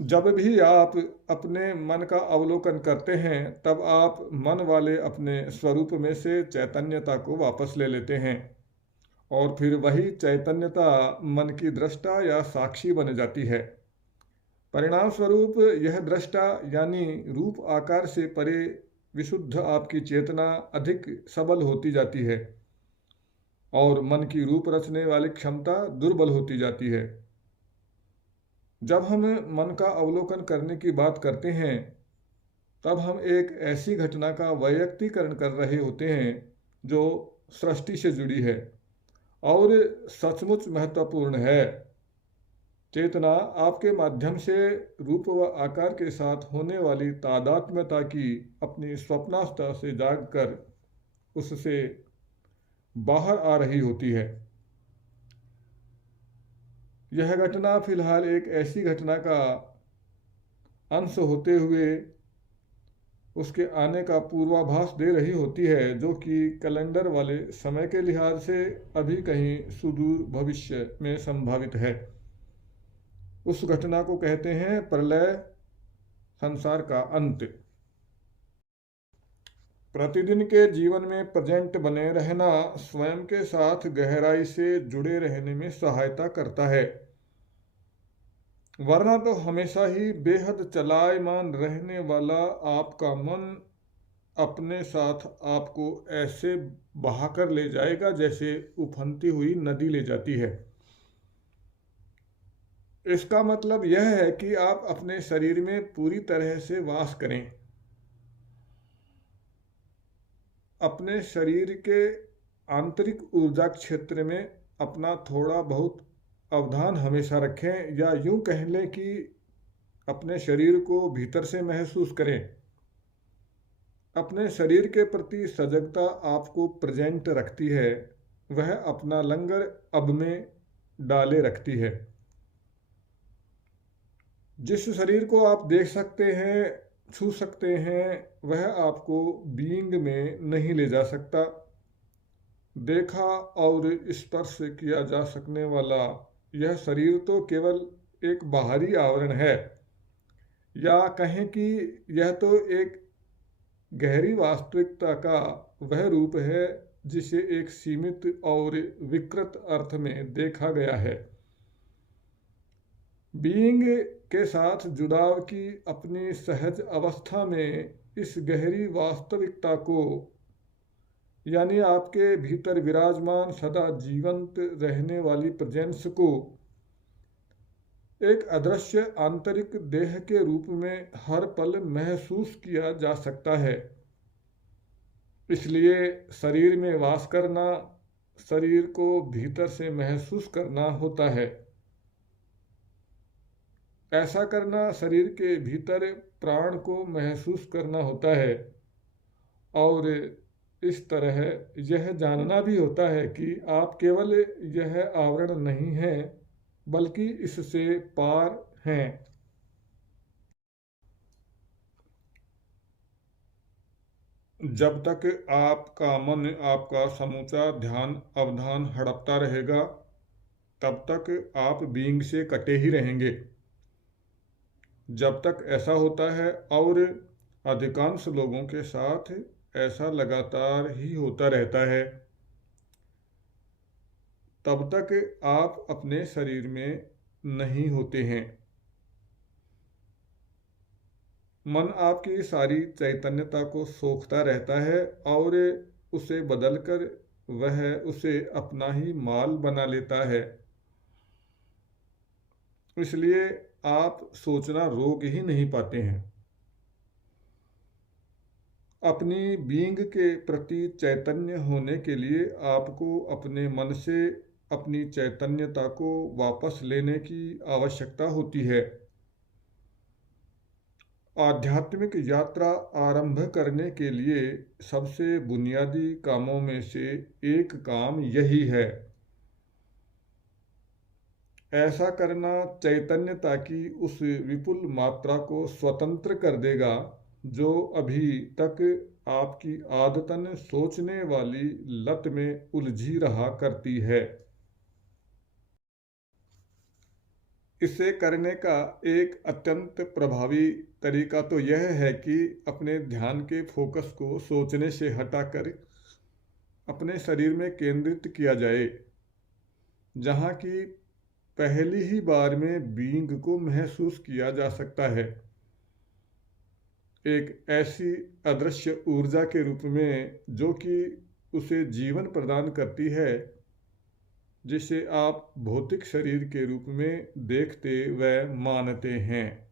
जब भी आप अपने मन का अवलोकन करते हैं, तब आप मन वाले अपने स्वरूप में से चैतन्यता को वापस ले लेते हैं और फिर वही चैतन्यता मन की दृष्टा या साक्षी बन जाती है। परिणाम स्वरूप यह दृष्टा यानी रूप आकार से परे विशुद्ध आपकी चेतना अधिक सबल होती जाती है और मन की रूप रचने वाली क्षमता दुर्बल होती जाती है। जब हम मन का अवलोकन करने की बात करते हैं, तब हम एक ऐसी घटना का वैयक्तिकरण कर रहे होते हैं जो सृष्टि से जुड़ी है और सचमुच महत्वपूर्ण है। चेतना आपके माध्यम से रूप व आकार के साथ होने वाली तादात्म्यता की अपनी स्वप्नावस्था से जागकर उससे बाहर आ रही होती है। यह घटना फिलहाल एक ऐसी घटना का अंश होते हुए उसके आने का पूर्वाभास दे रही होती है, जो कि कैलेंडर वाले समय के लिहाज से अभी कहीं सुदूर भविष्य में संभावित है। उस घटना को कहते हैं प्रलय, संसार का अंत। प्रतिदिन के जीवन में प्रेजेंट बने रहना स्वयं के साथ गहराई से जुड़े रहने में सहायता करता है, वरना तो हमेशा ही बेहद चलायमान रहने वाला आपका मन अपने साथ आपको ऐसे बहाकर ले जाएगा जैसे उफनती हुई नदी ले जाती है। इसका मतलब यह है कि आप अपने शरीर में पूरी तरह से वास करें। अपने शरीर के आंतरिक ऊर्जा क्षेत्र में अपना थोड़ा बहुत अवधान हमेशा रखें, या यूं कह लें कि अपने शरीर को भीतर से महसूस करें। अपने शरीर के प्रति सजगता आपको प्रेजेंट रखती है, वह अपना लंगर अब में डाले रखती है। जिस शरीर को आप देख सकते हैं, छू सकते हैं, वह आपको बीइंग में नहीं ले जा सकता। देखा और स्पर्श किया जा सकने वाला यह शरीर तो केवल एक बाहरी आवरण है, या कहें कि यह तो एक गहरी वास्तविकता का वह रूप है जिसे एक सीमित और विकृत अर्थ में देखा गया है। बीइंग के साथ जुड़ाव की अपनी सहज अवस्था में इस गहरी वास्तविकता को, यानी आपके भीतर विराजमान सदा जीवंत रहने वाली प्रेजेंस को, एक अदृश्य आंतरिक देह के रूप में हर पल महसूस किया जा सकता है। इसलिए शरीर में वास करना, शरीर को भीतर से महसूस करना होता है। ऐसा करना शरीर के भीतर प्राण को महसूस करना होता है, और इस तरह यह जानना भी होता है कि आप केवल यह आवरण नहीं हैं, बल्कि इससे पार हैं। जब तक आपका मन, आपका समूचा ध्यान अवधान हड़पता रहेगा, तब तक आप बीइंग से कटे ही रहेंगे। जब तक ऐसा होता है, और अधिकांश लोगों के साथ ऐसा लगातार ही होता रहता है, तब तक आप अपने शरीर में नहीं होते हैं। मन आपकी सारी चैतन्यता को सोखता रहता है और उसे बदलकर वह उसे अपना ही माल बना लेता है। इसलिए आप सोचना रोक ही नहीं पाते हैं। अपनी बीइंग के प्रति चैतन्य होने के लिए आपको अपने मन से अपनी चैतन्यता को वापस लेने की आवश्यकता होती है। आध्यात्मिक यात्रा आरंभ करने के लिए सबसे बुनियादी कामों में से एक काम यही है। ऐसा करना चैतन्यता की उस विपुल मात्रा को स्वतंत्र कर देगा जो अभी तक आपकी आदतन सोचने वाली लत में उलझी रहा करती है। इसे करने का एक अत्यंत प्रभावी तरीका तो यह है कि अपने ध्यान के फोकस को सोचने से हटाकर अपने शरीर में केंद्रित किया जाए, जहाँ की पहली ही बार में बीइंग को महसूस किया जा सकता है, एक ऐसी अदृश्य ऊर्जा के रूप में जो कि उसे जीवन प्रदान करती है, जिसे आप भौतिक शरीर के रूप में देखते व मानते हैं।